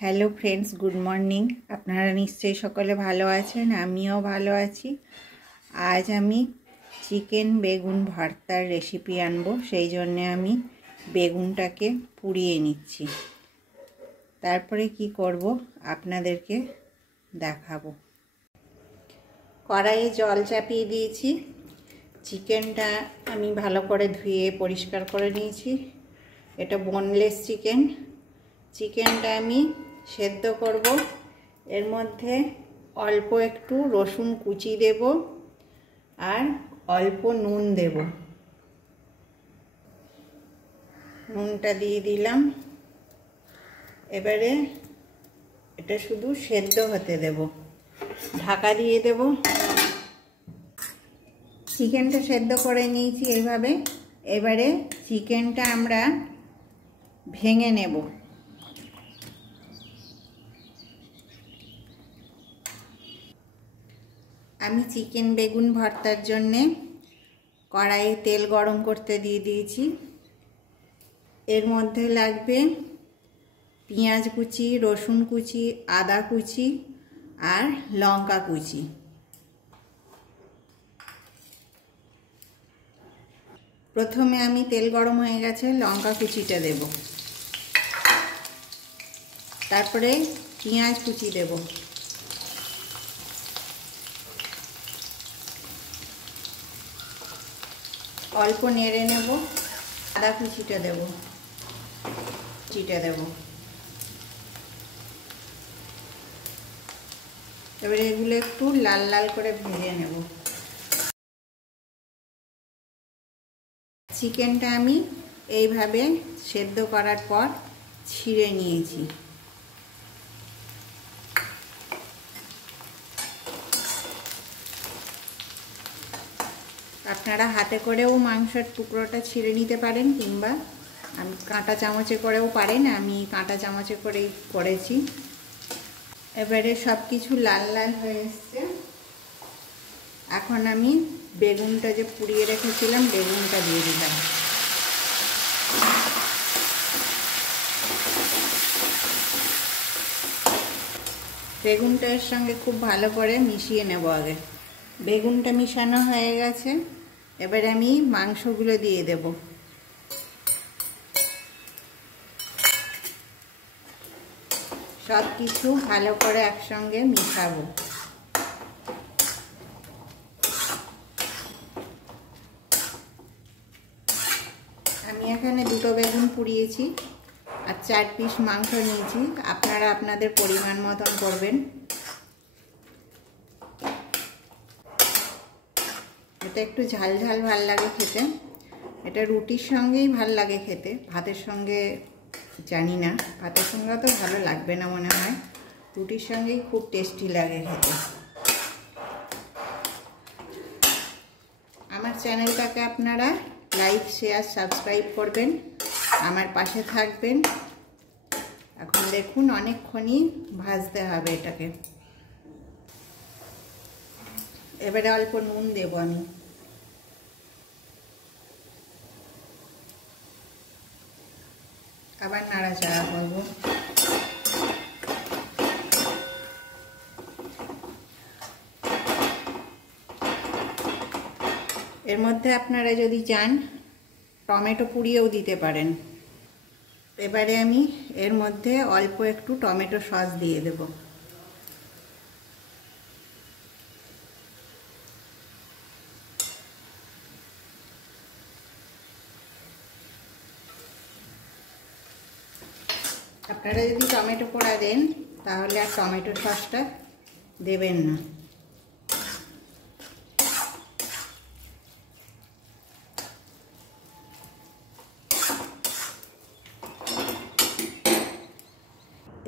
Hello friends, good morning. আপনারা নিশ্চয়ই সকলে ভালো আছেন, আমিও ভালো আছি। আজ আমি চিকেন বেগুন ভর্তার রেসিপি আনবো, সেই জন্যে আমি বেগুনটাকে পুড়িয়ে নিচ্ছি। তারপরে কি করব আপনাদেরকে দেখাবো। কড়াইয়ে জল চাপিয়ে দিয়েছি। চিকেনটা আমি ভালো করে ধুয়ে পরিষ্কার করে নিয়েছি। এটা বোনলেস চিকেন। চিকেনটা আমি সেদ্ধ করব। এর মধ্যে অল্প একটু রসুন কুচি দেব আর অল্প নুন দেব। নুনটা দিয়ে দিলাম। এবারে এটা শুধু সেদ্ধ হতে দেব, ঢাকা দিয়ে দেব। চিকেনটা সেদ্ধ করে নিয়েছি এইভাবে। এবারে চিকেনটা আমরা ভেঙে নেব। আমি চিকেন বেগুন ভর্তার জন্যে কড়াইয়ে তেল গরম করতে দিয়ে দিয়েছি। এর মধ্যে লাগবে পেঁয়াজ কুচি, রসুন কুচি, আদা কুচি আর লঙ্কা কুচি। প্রথমে আমি তেল গরম হয়ে গেছে, লঙ্কা কুচিটা দেব, তারপরে পেঁয়াজ কুচি দেব, অল্প নেড়ে নেব। আদা কুচিটা দেব, এবারে এগুলো একটু লাল লাল করে ভেজে নেব। চিকেনটা আমি এইভাবে সেদ্ধ করার পর ছিঁড়ে নিয়েছি। আপনারা হাতে করেও মাংসের টুকরোটা ছিঁড়ে নিতে পারেন, কিংবা আমি কাঁটা চামচে করেও পারেন। আমি কাঁটা চামচে করেই করেছি। এবারে সব কিছু লাল লাল হয়ে এসছে। এখন আমি বেগুনটা যে পুড়িয়ে রেখেছিলাম, বেগুনটা দিয়ে দিলাম। বেগুনটা এর সঙ্গে খুব ভালো করে মিশিয়ে নেব আগে। বেগুনটা মিশানো হয়ে গেছে। এবারে আমি মাংসগুলো দিয়ে দেব। সব কিছু ভালো করে একসঙ্গে মিশাবো। আমি এখানে 2টো বেগুন পুড়িয়েছি আর 4 পিস মাংস নিয়েছি। আপনারা আপনাদের পরিমাণ মতন করবেন। এটা একটু ঝাল ঝাল ভাল লাগে খেতে। এটা রুটির সঙ্গেই ভাল লাগে খেতে, ভাতের সঙ্গে জানি না। ভাতের সঙ্গে তো ভালো লাগবে না মনে হয়, রুটির সঙ্গেই খুব টেস্টি লাগে খেতে। আমার চ্যানেলটাকে আপনারা লাইক, শেয়ার, সাবস্ক্রাইব করবেন, আমার পাশে থাকবেন। এখন দেখুন অনেকক্ষণই ভাজতে হবে এটাকে। এবারে অল্প নুন দেব আমি। আবার নাড়াচাড়া করব। এর মধ্যে আপনারা যদি চান টমেটো পুড়িয়েও দিতে পারেন। এবারে আমি এর মধ্যে অল্প একটু টমেটো সস দিয়ে দেব। আপনারা যদি টমেটো পোড়া দেন তাহলে আর টমেটো সসটা দেবেন না।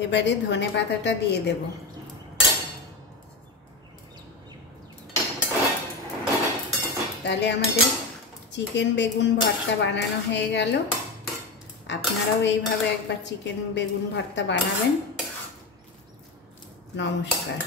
এবারে ধনে পাতাটা দিয়ে দেব। তাহলে আমাদের চিকেন বেগুন ভর্তা বানানো হয়ে গেল। আপনারাও এইভাবে একবার চিকেন বেগুন ভর্তা বানাবেন। নমস্কার।